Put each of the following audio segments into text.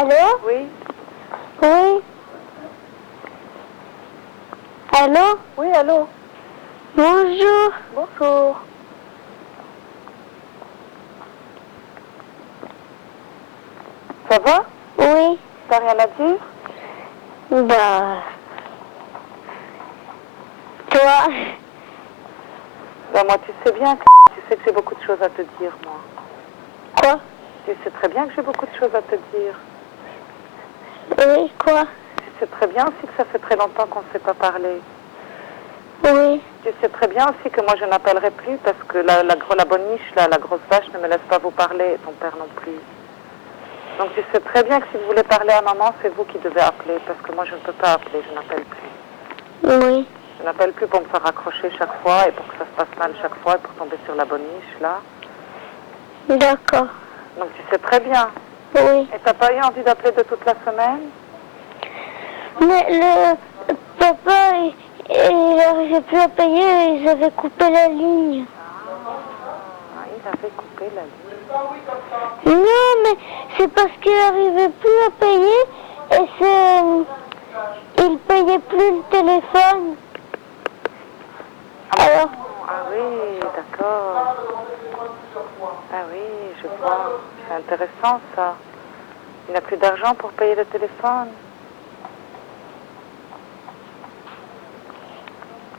Allô? Oui. Oui. Allô? Oui, allô? Bonjour. Bonjour. Ça va? Oui. T'as rien à dire? Bah... Toi? Ben moi, tu sais bien que j'ai beaucoup de choses à te dire, moi. Quoi? Tu sais très bien que j'ai beaucoup de choses à te dire. Oui, quoi? Tu sais très bien aussi que ça fait très longtemps qu'on ne s'est pas parlé. Oui. Tu sais très bien aussi que moi, je n'appellerai plus parce que la bonne niche, là, la grosse vache, ne me laisse pas vous parler, et ton père non plus. Donc tu sais très bien que si vous voulez parler à maman, c'est vous qui devez appeler, parce que moi, je ne peux pas appeler, je n'appelle plus. Oui. Je n'appelle plus pour me faire raccrocher chaque fois et pour que ça se passe mal chaque fois et pour tomber sur la bonne niche, là. D'accord. Donc tu sais très bien. Oui. Et t'as pas eu envie d'appeler de toute la semaine? Mais le papa, il n'arrivait plus à payer, ils avaient coupé la ligne. Ah, il avait coupé la ligne. Non, mais c'est parce qu'il n'arrivait plus à payer et il payait plus le téléphone. Alors? Ah oui, d'accord. Ah oui, je vois. C'est intéressant ça. Il n'a plus d'argent pour payer le téléphone.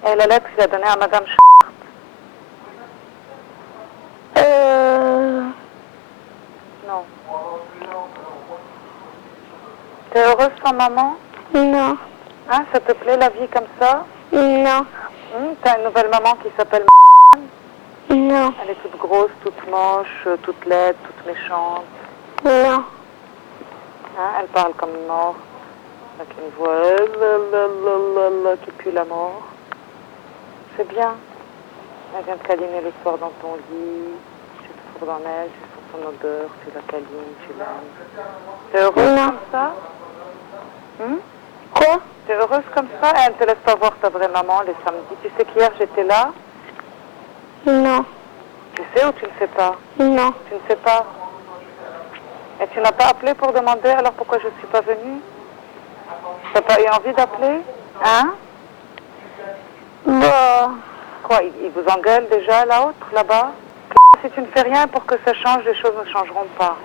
Et la lettre qu'il a donnée à Madame Ch... Non. T'es heureuse sans maman? Non. Hein, ça te plaît la vie comme ça? Non. T'as une nouvelle maman qui s'appelle... Non. Elle est toute grosse, toute moche, toute laide, toute méchante. Non. Hein, elle parle comme une morte, avec une voix qui pue la mort. C'est bien. Elle vient te câliner le soir dans ton lit. Tu te fous dans elle, tu sens son odeur, tu la câlines, tu l'aimes. T'es heureuse Non. comme ça? Quoi? T'es heureuse comme ça? Elle ne te laisse pas voir ta vraie maman les samedis. Tu sais qu'hier j'étais là? Non. Tu sais ou tu ne sais pas? Non. Tu ne sais pas? Et tu n'as pas appelé pour demander alors pourquoi je ne suis pas venue? T'as pas eu envie d'appeler? Hein? Bah... Quoi, il vous engueule déjà l'autre là-bas? Si tu ne fais rien pour que ça change, les choses ne changeront pas.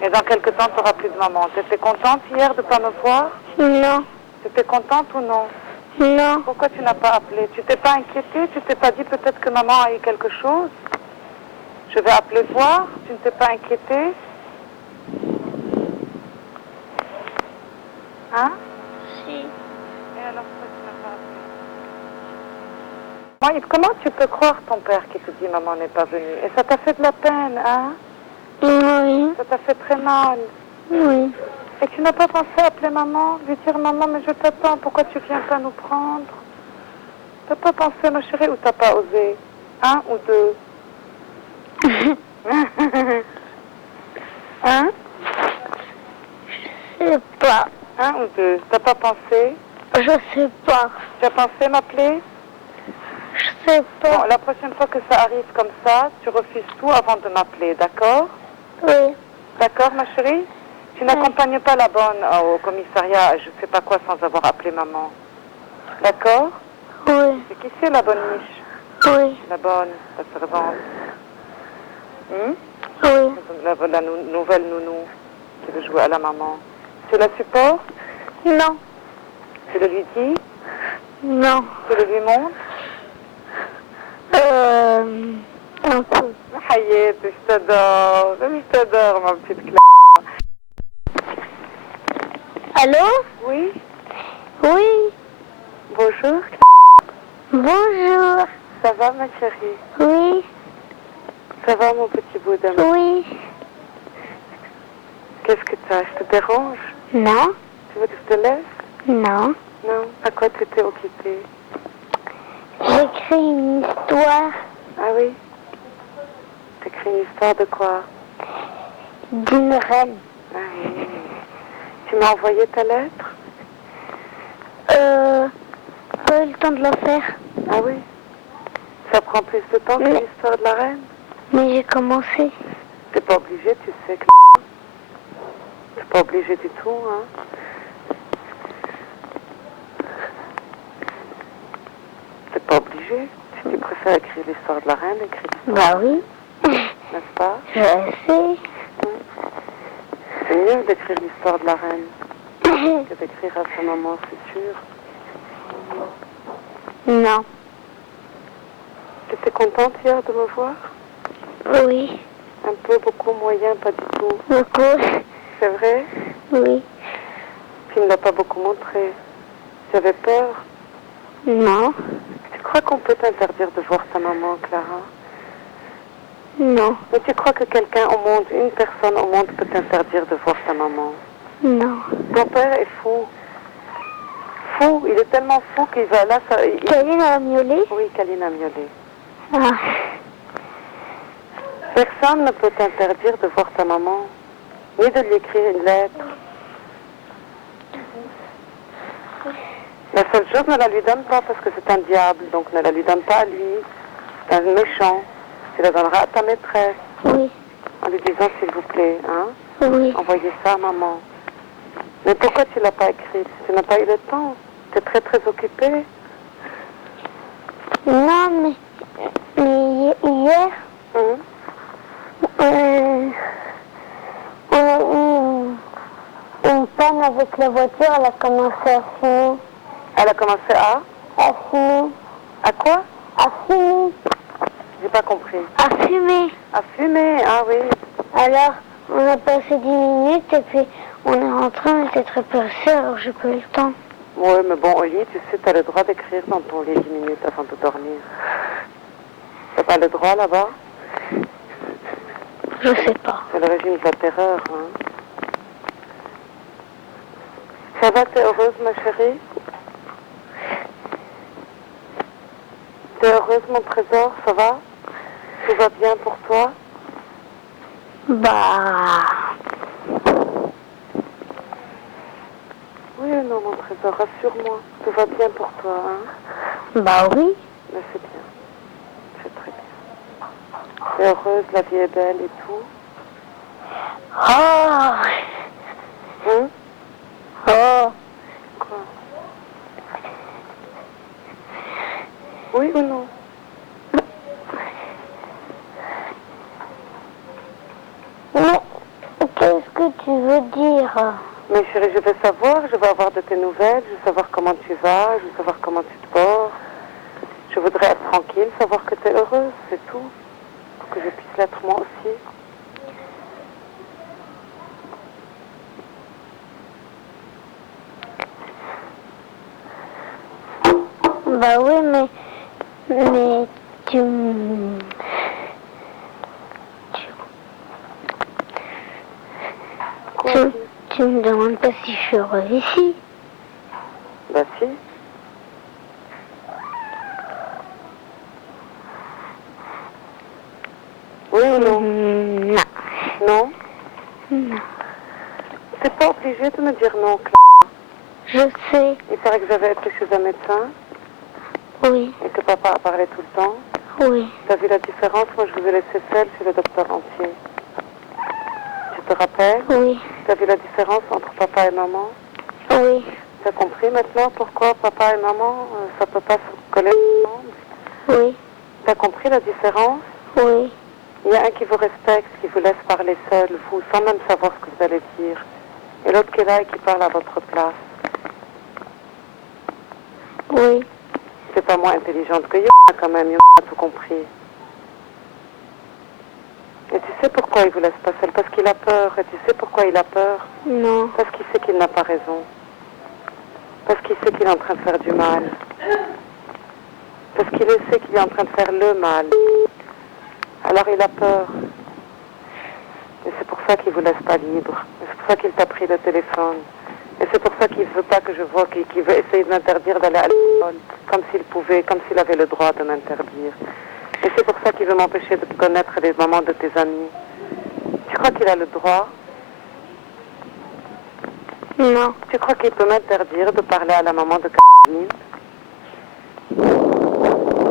Et dans quelque temps, tu n'auras plus de maman. Tu étais contente hier de ne pas me voir? Non. Tu étais contente ou non? Non. Pourquoi tu n'as pas appelé? Tu t'es pas inquiétée? Tu t'es pas dit peut-être que maman a eu quelque chose? Je vais appeler voir. Tu ne t'es pas inquiétée? Hein? Si. Et alors pourquoi tu n'as pas appelé? Moi, comment tu peux croire ton père qui te dit maman n'est pas venue? Et ça t'a fait de la peine, hein? Oui. Ça t'a fait très mal. Oui. Et tu n'as pas pensé à appeler maman, lui dire maman, mais je t'attends, pourquoi tu viens pas nous prendre? T'as pas pensé, ma chérie, ou t'as pas osé? Un ou deux? Hein? Je sais pas. Un ou deux? T'as pas pensé? Je sais pas. Tu as pensé m'appeler? Je sais pas. Bon, la prochaine fois que ça arrive comme ça, tu refuses tout avant de m'appeler, d'accord? Oui. D'accord, ma chérie? Tu n'accompagnes pas la bonne au commissariat, je sais pas quoi, sans avoir appelé maman. D'accord? Oui. Et qui c'est la bonne niche? Oui. La bonne, la servante. Oui. La nouvelle nounou qui veut jouer à la maman. Tu la supportes? Non. Tu le lui dis? Non. Tu le lui montres? Un peu. Hayet, je t'adore, ma petite Clara. Allô? Oui? Oui. Bonjour. Bonjour. Ça va, ma chérie? Oui. Ça va, mon petit bout d'amour? Oui. Qu'est-ce que t'as? Je te dérange? Non. Tu veux que je te laisse? Non. Non. À quoi tu étais occupée? J'écris une histoire Ah oui? T'écris une histoire de quoi? d'une reine. Ah oui. Tu m'as envoyé ta lettre? Pas eu le temps de la faire. Ah oui? Ça prend plus de temps que l'histoire de la reine? Mais j'ai commencé. T'es pas obligé, tu sais que... pas obligé du tout, hein. T'es pas obligé. Si tu préfères écrire l'histoire de la reine, écris l'histoire. Bah oui. N'est-ce pas? Je sais. C'est mieux d'écrire l'histoire de la reine que d'écrire à sa maman, c'est sûr. Non. Tu étais contente hier de me voir? Oui. Un peu, beaucoup, moyen, pas du tout. Beaucoup. C'est vrai? Oui. Tu ne l'as pas beaucoup montré. Tu avais peur? Non. Tu crois qu'on peut t'interdire de voir ta maman, Clara? Non. Mais tu crois que quelqu'un au monde, une personne au monde peut t'interdire de voir ta maman? Non. Ton père est fou. Fou, il est tellement fou qu'il va là... Caline a miaulé? Oui, Kalina Miolé. Ah. Personne ne peut t'interdire de voir ta maman, ni de lui écrire une lettre. La seule chose, ne la lui donne pas parce que c'est un diable, donc ne la lui donne pas à lui. C'est un méchant. Tu la donneras à ta maîtresse Oui. en lui disant s'il vous plaît, hein, Oui. envoyez ça à maman. Mais pourquoi tu l'as pas écrite? Tu n'as pas eu le temps. Tu es très très occupée. Non, mais hier, Hein? on a eu une panne avec la voiture, elle a commencé à fumer. Elle a commencé à... À fumer. À quoi? À fumer. J'ai pas compris. À fumer. À fumer, ah oui. Alors, on a passé 10 minutes et puis on est rentré, on était très pressés, alors j'ai pas eu le temps. Oui, mais bon, au lit, tu sais, tu as le droit d'écrire dans ton lit 10 minutes avant de dormir. T'as pas le droit là-bas? Je sais pas. C'est le régime de la terreur, hein. Ça va, t'es heureuse, ma chérie? T'es heureuse, mon trésor, ça va? Tout va bien pour toi? Bah... Oui ou non, mon trésor, rassure-moi. Tout va bien pour toi, hein? Bah oui. Mais c'est bien. C'est très bien. T'es heureuse, la vie est belle et tout? Oh. Hein? Oh. Quoi? Oui ou non? Mais qu'est-ce que tu veux dire? Mais chérie, je veux savoir, je veux avoir de tes nouvelles, je veux savoir comment tu vas, je veux savoir comment tu te portes. Je voudrais être tranquille, savoir que tu es heureuse, c'est tout. Pour que je puisse l'être moi aussi. Bah oui, mais tu Quoi, tu, dis? tu me demandes pas si je suis heureuse ici. Bah si. Oui ou non? Non. Non? Non. T'es pas obligée de me dire non, Claire. Je sais. Il paraît que j'avais été chez un médecin Oui. et que papa a parlé tout le temps. Oui. T'as vu la différence? Moi, je vous ai laissé seule chez le docteur Entier. Tu te rappelles? Oui. T'as vu la différence entre papa et maman? Oui. T'as compris maintenant pourquoi papa et maman, ça peut pas se coller ensemble? Oui. T'as compris la différence? Oui. Il y a un qui vous respecte, qui vous laisse parler seul, vous, sans même savoir ce que vous allez dire. Et l'autre qui est là et qui parle à votre place. Oui. C'est pas moins intelligente que Yo, quand même, Yo a tout compris. Et tu sais pourquoi il vous laisse pas seul? Parce qu'il a peur. Et tu sais pourquoi il a peur? Non. Parce qu'il sait qu'il n'a pas raison. Parce qu'il sait qu'il est en train de faire du mal. Parce qu'il sait qu'il est en train de faire le mal. Alors il a peur. Et c'est pour ça qu'il vous laisse pas libre. Et c'est pour ça qu'il t'a pris le téléphone. Et c'est pour ça qu'il veut pas que je vois, qu'il veut essayer de m'interdire d'aller à l'école. Comme s'il pouvait, comme s'il avait le droit de m'interdire. Et c'est pour ça qu'il veut m'empêcher de connaître les mamans de tes amis. Tu crois qu'il a le droit? Non. Tu crois qu'il peut m'interdire de parler à la maman de Caroline?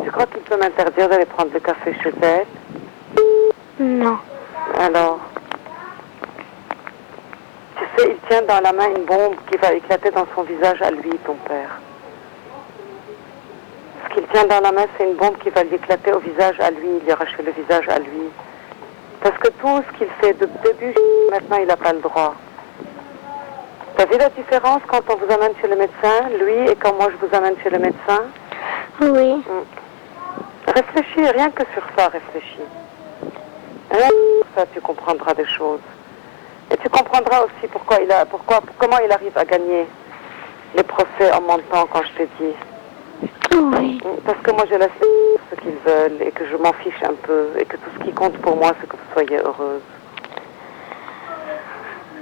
Tu crois qu'il peut m'interdire d'aller prendre le café chez elle? Non. Alors, tu sais, il tient dans la main une bombe qui va éclater dans son visage à lui, ton père. Ce qu'il tient dans la main, c'est une bombe qui va lui éclater au visage à lui, lui arracher le visage à lui. Parce que tout ce qu'il fait de début, maintenant, il n'a pas le droit. T'as vu la différence quand on vous amène chez le médecin, lui, et quand moi je vous amène chez le médecin? Oui. Réfléchis, rien que sur ça, réfléchis. Rien que sur ça, tu comprendras des choses. Et tu comprendras aussi comment il arrive à gagner les procès en mentant quand je t'ai dit. Oui. Parce que moi je laisse les ce qu'ils veulent et que je m'en fiche un peu et que tout ce qui compte pour moi c'est que vous soyez heureuse.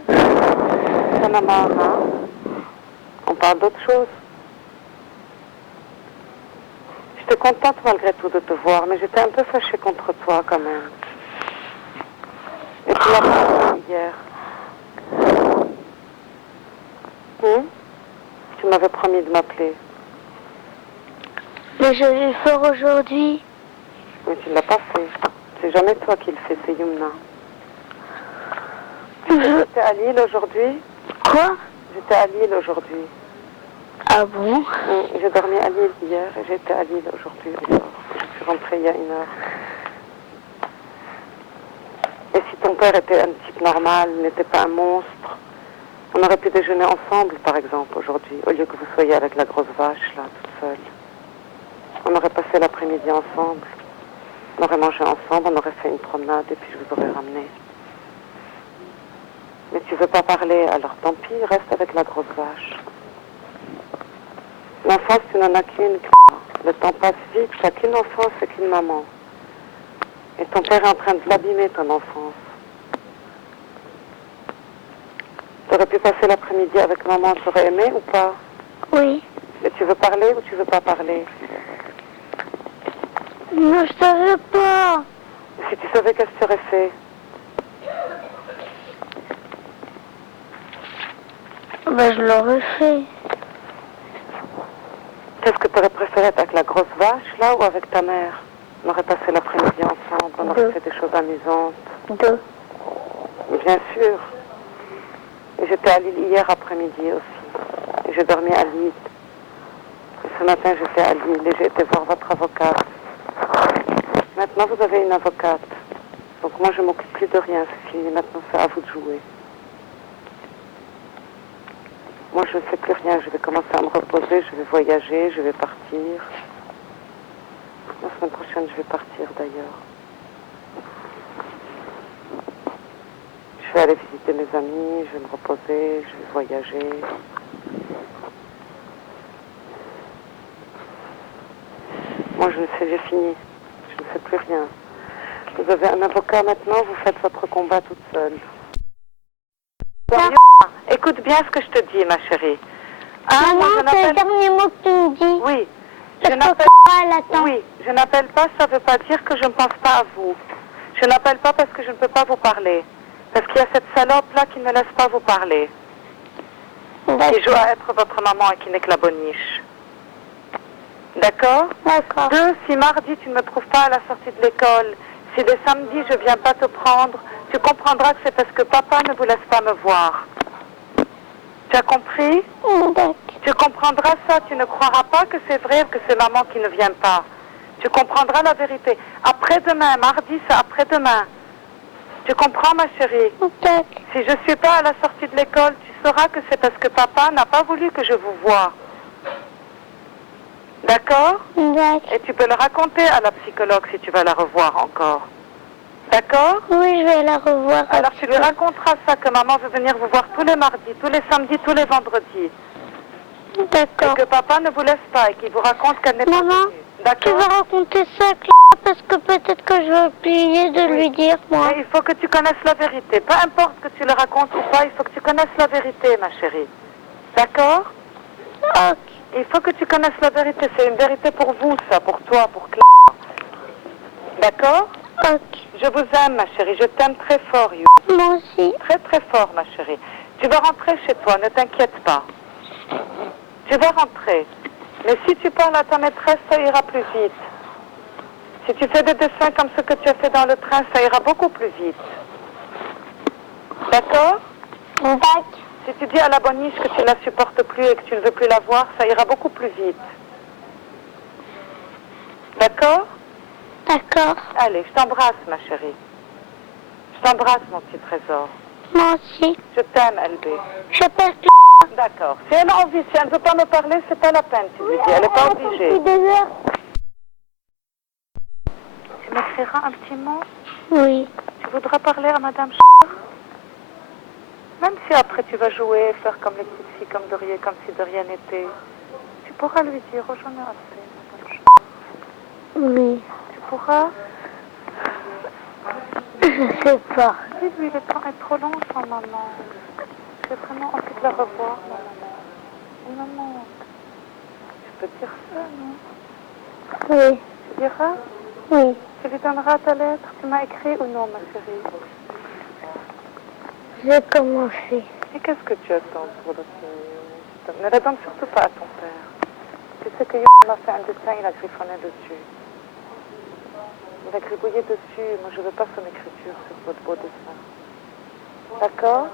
Ça m'a marre, hein? On parle d'autre chose. J'étais contente malgré tout de te voir, mais j'étais un peu fâchée contre toi quand même. Et tu m'as pas dit hier. Tu m'avais promis de m'appeler. Mais je vais le faire aujourd'hui. Mais tu ne l'as pas fait. C'est jamais toi qui le fais, c'est Yumna. J'étais à Lille aujourd'hui. Quoi? J'étais à Lille aujourd'hui. Ah bon? J'ai dormi à Lille hier et j'étais à Lille aujourd'hui. Je suis rentrée il y a 1 heure. Et si ton père était un type normal, n'était pas un monstre, on aurait pu déjeuner ensemble, par exemple, aujourd'hui, au lieu que vous soyez avec la grosse vache, là, toute seule. On aurait passé l'après-midi ensemble. On aurait mangé ensemble, on aurait fait une promenade et puis je vous aurais ramené. Mais tu veux pas parler, alors tant pis, reste avec la grosse vache. L'enfance, tu n'en as qu'une. Le temps passe vite, tu n'as qu'une enfance et qu'une maman. Et ton père est en train de l'abîmer, ton enfance. Tu aurais pu passer l'après-midi avec maman, tu aurais aimé ou pas? Oui. Mais tu veux parler ou tu veux pas parler? Non, je savais pas. Si tu savais, qu'est-ce que tu aurais fait? Ben, je l'aurais fait. Qu'est-ce que tu aurais préféré être avec la grosse vache, là, ou avec ta mère? On aurait passé l'après-midi ensemble, on aurait fait des choses amusantes. Deux. Bien sûr. Et j'étais à Lille hier après-midi aussi. Et j'ai dormi à Lille. Et ce matin, j'étais à Lille et j'ai été voir votre avocate. Maintenant, vous avez une avocate. Donc moi, je m'occupe plus de rien, c'est fini. Maintenant, c'est à vous de jouer. Moi, je ne fais plus rien. Je vais commencer à me reposer, je vais voyager, je vais partir. La semaine prochaine, je vais partir d'ailleurs. Je vais aller visiter mes amis, je vais me reposer, je vais voyager. Moi, je ne sais, j'ai fini. Je ne fais plus rien. Vous avez un avocat maintenant, vous faites votre combat toute seule. Écoute bien ce que je te dis, ma chérie. Maman, c'est le dernier mot que tu me dis. Oui. Parce Oui, je n'appelle pas, ça ne veut pas dire que je ne pense pas à vous. Je n'appelle pas parce que je ne peux pas vous parler. Parce qu'il y a cette salope-là qui ne me laisse pas vous parler. Qui joue à être votre maman et qui n'est que la boniche. D'accord? D'accord. 2, si mardi tu ne me trouves pas à la sortie de l'école, si le samedi je ne viens pas te prendre, tu comprendras que c'est parce que papa ne vous laisse pas me voir. Tu as compris? D'accord. Tu comprendras ça, tu ne croiras pas que c'est vrai que c'est maman qui ne vient pas. Tu comprendras la vérité. Après-demain, mardi, c'est après-demain. Tu comprends, ma chérie? D'accord. Si je ne suis pas à la sortie de l'école, tu sauras que c'est parce que papa n'a pas voulu que je vous voie. D'accord? D'accord. Et tu peux le raconter à la psychologue si tu vas la revoir encore. D'accord? Oui, je vais la revoir. Alors tu lui raconteras ça, que maman veut venir vous voir tous les mardis, tous les samedis, tous les vendredis. D'accord. Et que papa ne vous laisse pas et qu'il vous raconte qu'elle n'est pas Maman, venue. tu D'accord? vas raconter ça à Clara parce que peut-être que je vais oublier de lui dire, moi. Mais il faut que tu connaisses la vérité. Peu importe que tu le racontes ou pas, il faut que tu connaisses la vérité, ma chérie. D'accord? Ok. Il faut que tu connaisses la vérité. C'est une vérité pour vous, ça, pour toi, pour Clara. D'accord? Ok. Je vous aime, ma chérie. Je t'aime très fort, You. Moi aussi. Très, très fort, ma chérie. Tu vas rentrer chez toi, ne t'inquiète pas. Tu vas rentrer. Mais si tu parles à ta maîtresse, ça ira plus vite. Si tu fais des dessins comme ce que tu as fait dans le train, ça ira beaucoup plus vite. D'accord? D'accord. Si tu dis à la boniche que tu ne la supportes plus et que tu ne veux plus la voir, ça ira beaucoup plus vite. D'accord? D'accord. Allez, je t'embrasse, ma chérie. Je t'embrasse, mon petit trésor. Moi aussi. Je t'aime, LB. Je peux D'accord. Si elle a envie, si elle ne veut pas me parler, c'est pas la peine, tu lui dis. Elle n'est pas obligée. Tu m'écriras un petit mot? Oui. Tu voudras parler à Madame Ch... Même si après tu vas jouer, faire comme les petites filles, comme si de rien n'était. Tu pourras lui dire, oh j'en ai assez, Madame Ch... Oui. Tu pourras? Je sais pas. Dis-lui, le temps est trop long sans maman. J'ai vraiment envie de la revoir, ma maman. Oh, maman, tu peux dire ça, non? Oui. Tu diras? Oui. Tu lui donneras ta lettre? Tu m'as écrit ou non, ma chérie? J'ai commencé. Et qu'est-ce que tu attends pour l'obtenir? Ne la donne surtout pas à ton père. Tu sais que m'a fait un dessin, il a griffonné dessus. Il a gribouillé dessus. Moi, je ne veux pas son écriture sur votre beau dessin. D'accord?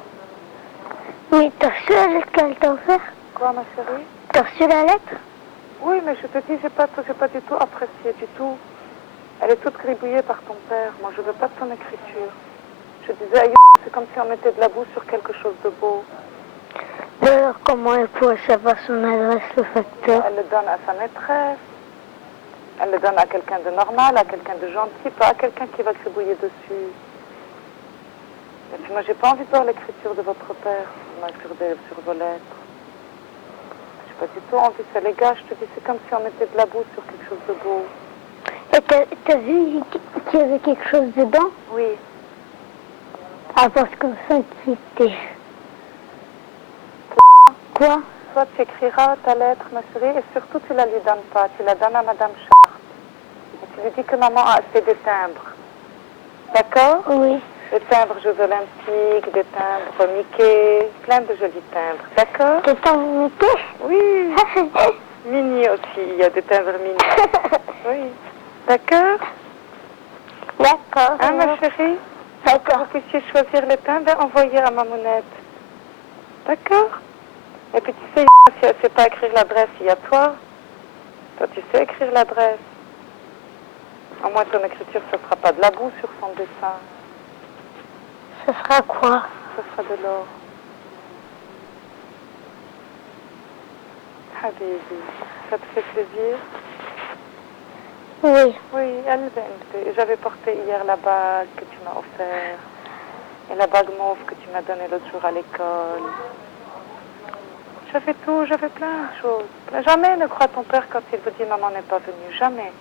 Oui, t'as reçu la lettre qu'elle t'a offert? Quoi, ma chérie? T'as reçu la lettre? Oui, mais je te dis, j'ai pas du tout apprécié, du tout. Elle est toute gribouillée par ton père. Moi, je veux pas de son écriture. Je disais à c'est comme si on mettait de la boue sur quelque chose de beau. Alors, comment elle pourrait savoir son adresse, le facteur? Elle le donne à sa maîtresse. Elle le donne à quelqu'un de normal, à quelqu'un de gentil, pas à quelqu'un qui va gribouiller dessus. Et puis moi, j'ai pas envie de voir l'écriture de votre père sur vos lettres. J'ai pas du tout envie. C'est les gars, je te dis, c'est comme si on mettait de la boue sur quelque chose de beau. Et t'as vu qu'il y avait quelque chose dedans? Oui. Ah, parce que ça, c'était... Quoi? Toi, tu écriras ta lettre, ma chérie, et surtout, tu la lui donnes pas. Tu la donnes à Madame Charte. Et tu lui dis que maman a acheté des timbres. D'accord? Oui. Des timbres Jeux Olympiques, des timbres Mickey, plein de jolis timbres. D'accord? T'es en Mickey? Oui. Mini aussi, il y a des timbres mini. Oui. D'accord? D'accord. Hein, ma chérie? D'accord. Vous puissiez choisir les timbres et envoyer à Mamounette. D'accord? Et puis tu sais, si elle ne sait pas écrire l'adresse, il y a toi. Toi, tu sais écrire l'adresse. Au moins, ton écriture, ce ne sera pas de la boue sur son dessin. Ce sera quoi? Ce sera de l'or. Habibi, ça te fait plaisir? Oui. Oui, j'avais porté hier la bague que tu m'as offerte. Et la bague mauve que tu m'as donnée l'autre jour à l'école. J'avais tout, j'avais plein de choses. Jamais ne crois ton père quand il vous dit maman n'est pas venue. Jamais.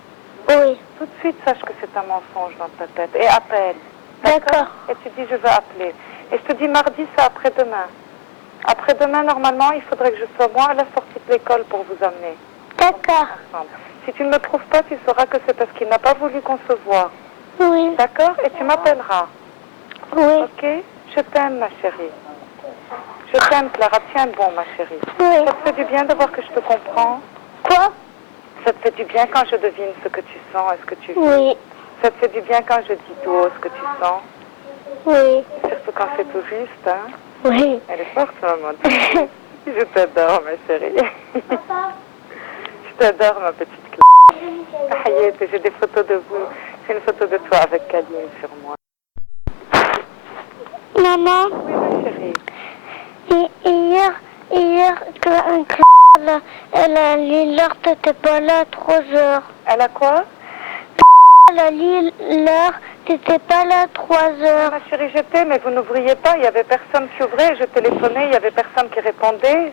Oui. Tout de suite, sache que c'est un mensonge dans ta tête. Et appelle. D'accord. Et tu dis je veux appeler. Et je te dis mardi, c'est après-demain. Après-demain, normalement, il faudrait que je sois moi à la sortie de l'école pour vous amener. D'accord. Ensemble. Si tu ne me trouves pas, tu sauras que c'est parce qu'il n'a pas voulu qu'on se voie. Oui. D'accord? Et tu m'appelleras. Oui. Ok? Je t'aime, ma chérie. Je t'aime, Clara. Tiens bon, ma chérie. Oui. Ça te fait du bien de voir que je te comprends? Quoi? Ça te fait du bien quand je devine ce que tu sens et ce que tu vis? Oui. Ça te fait du bien quand je dis tout haut ce que tu sens? Oui. Surtout quand c'est tout juste, hein? Oui. Elle est forte, maman. Je t'adore, ma chérie. Je t'adore, ma petite Clara. Hayet, j'ai des photos de vous. J'ai une photo de toi avec Kaline sur moi. Maman, Oui, ma chérie. hier, elle a lu l'heure, t'étais pas là à 3 heures. Elle a quoi? Elle a lu l'heure, t'étais pas là à 3 heures. Ma chérie, j'étais, mais vous n'ouvriez pas. Il n'y avait personne qui ouvrait. Je téléphonais, il n'y avait personne qui répondait.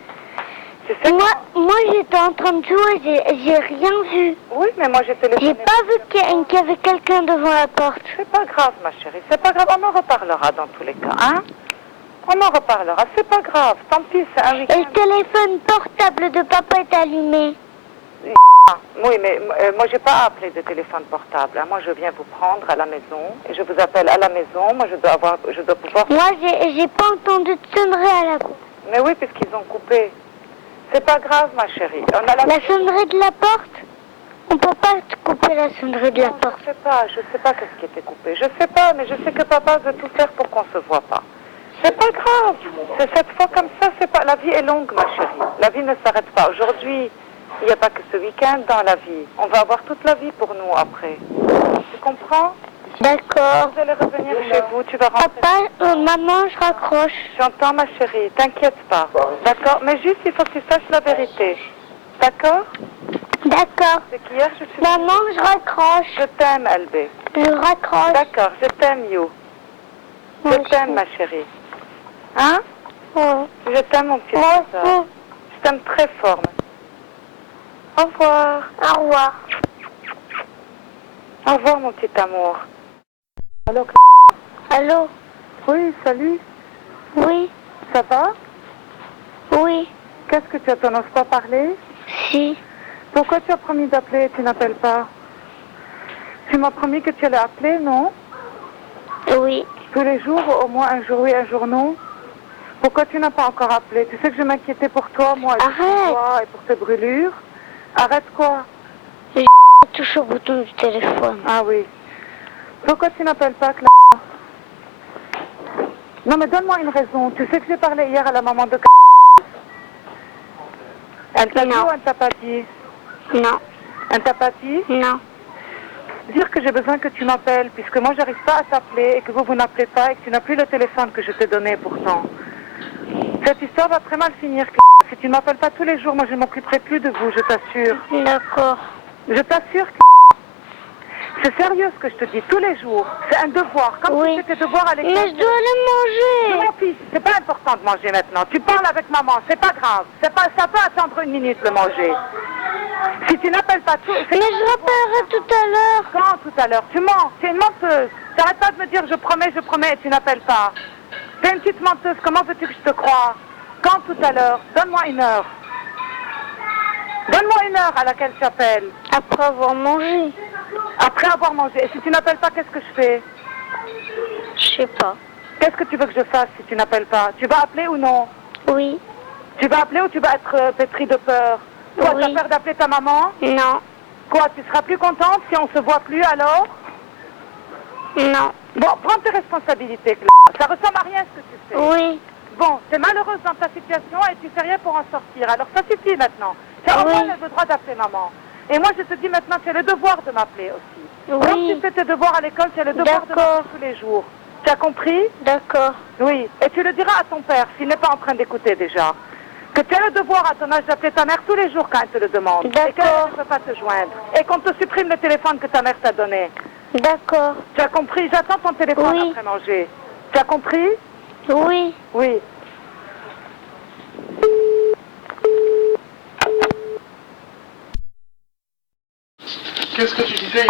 Tu sais Moi j'étais en train de jouer, j'ai rien vu. Oui, mais moi j'ai téléphoné. J'ai pas vu qu'il y avait quelqu'un devant la porte. C'est pas grave, ma chérie. C'est pas grave. On en reparlera dans tous les cas, hein? On en reparlera. C'est pas grave. Tant pis, c'est un week-end. Et le téléphone portable de papa est allumé. Oui, mais moi, j'ai pas appelé de téléphone portable. Hein. Moi, je viens vous prendre à la maison et je vous appelle à la maison. Moi, je dois pouvoir... Moi, j'ai pas entendu de sonnerie à la coupe. Mais oui, puisqu'ils ont coupé. C'est pas grave, ma chérie. On a La sonnerie de la porte? On peut pas couper la sonnerie de la porte. Je sais pas qu'est-ce qui était coupé. Je sais pas, mais je sais que papa veut tout faire pour qu'on se voit pas. C'est pas grave. C'est cette fois comme ça, c'est pas... La vie est longue, ma chérie. La vie ne s'arrête pas. Aujourd'hui, il n'y a pas que ce week-end dans la vie. On va avoir toute la vie pour nous après. Tu comprends? D'accord. Vous allez revenir chez vous, tu vas rentrer. Papa, maman, je raccroche. J'entends, ma chérie, t'inquiète pas. D'accord? Mais juste, il faut que tu saches la vérité. D'accord? D'accord. C'est qu'hier, je suis... Maman, je raccroche. Je t'aime, LB. Je raccroche. D'accord, je t'aime, You. Je Moi t'aime, aussi. ma chérie. Hein? Ouais. Je t'aime, mon petit Moi trésor. aussi. Je t'aime très fort. Au revoir. Au revoir. Au revoir, mon petit amour. Allô? Allô? Oui, salut. Oui. Ça va? Oui. Qu'est-ce que tu as? Tu n'oses pas parler? Si. Pourquoi tu as promis d'appeler et tu n'appelles pas? Tu m'as promis que tu allais appeler, non? Oui. Tous les jours, au moins un jour oui, un jour non? Pourquoi tu n'as pas encore appelé? Tu sais que je m'inquiétais pour toi, moi, et pour Arrête. toi et pour tes brûlures. Arrête quoi? Je touche au bouton du téléphone. Ah oui. Pourquoi tu n'appelles pas, Clara? Non, mais donne-moi une raison. Tu sais que j'ai parlé hier à la maman de... Elle t'a dit Non. ou elle t'a pas dit? Non. Elle t'a pas dit? Non. Dire que j'ai besoin que tu m'appelles, puisque moi j'arrive pas à t'appeler et que vous n'appelez pas et que tu n'as plus le téléphone que je t'ai donné pourtant. Cette histoire va très mal finir, Clara. Si tu ne m'appelles pas tous les jours, moi je ne m'occuperai plus de vous, je t'assure. D'accord. Je t'assure que... C'est sérieux ce que je te dis, tous les jours. C'est un devoir, comme Oui. si c'était devoir à l'école. Mais je dois aller Je manger. m'en fiche, c'est pas important de manger maintenant. Tu parles avec maman, c'est pas grave. Ça peut attendre une minute le manger. Si tu n'appelles pas tout... Mais je rappellerai tout à l'heure. Quand tout à l'heure? Tu mens, tu es une menteuse. T'arrêtes pas de me dire je promets et tu n'appelles pas. T'es une petite menteuse, comment veux-tu que je te croie? Quand tout à l'heure? Donne-moi une heure. Donne-moi une heure à laquelle tu appelles. Après avoir mangé. Après avoir mangé. Et si tu n'appelles pas, qu'est-ce que je fais? Je sais pas. Qu'est-ce que tu veux que je fasse si tu n'appelles pas? Tu vas appeler ou non? Oui. Tu vas appeler ou tu vas être pétri de peur? Quoi, Oui. t'as peur d'appeler ta maman? Non. Quoi, tu seras plus contente si on se voit plus alors? Non. Bon, prends tes responsabilités, Clara. Ça ressemble à rien ce que tu fais. Oui. Bon, t'es malheureuse dans ta situation et tu fais rien pour en sortir. Alors ça suffit maintenant. Tu as au Oui. moins le droit d'appeler maman. Et moi je te dis maintenant, tu as le devoir de m'appeler aussi. Comme Oui. tu fais tes devoirs à l'école, tu as le devoir de D'accord. m'appeler tous les jours. Tu as compris? D'accord. Oui. Et tu le diras à ton père, s'il n'est pas en train d'écouter déjà. Que tu as le devoir à ton âge d'appeler ta mère tous les jours quand elle te le demande. D'accord. Et qu'elle ne peut pas te joindre. Et qu'on te supprime le téléphone que ta mère t'a donné. D'accord. Tu as compris? J'attends ton téléphone Oui. après manger. Tu as compris? Oui. Oui. Qu'est-ce que tu disais?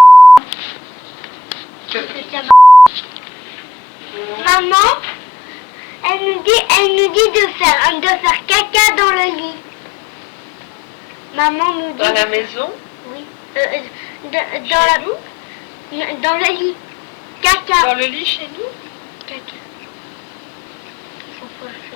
Maman, elle nous dit de faire caca dans le lit. Maman nous dit. Dans la maison? Oui. Dans le lit. Caca. Dans le lit chez nous? Caca. Faut pas le faire.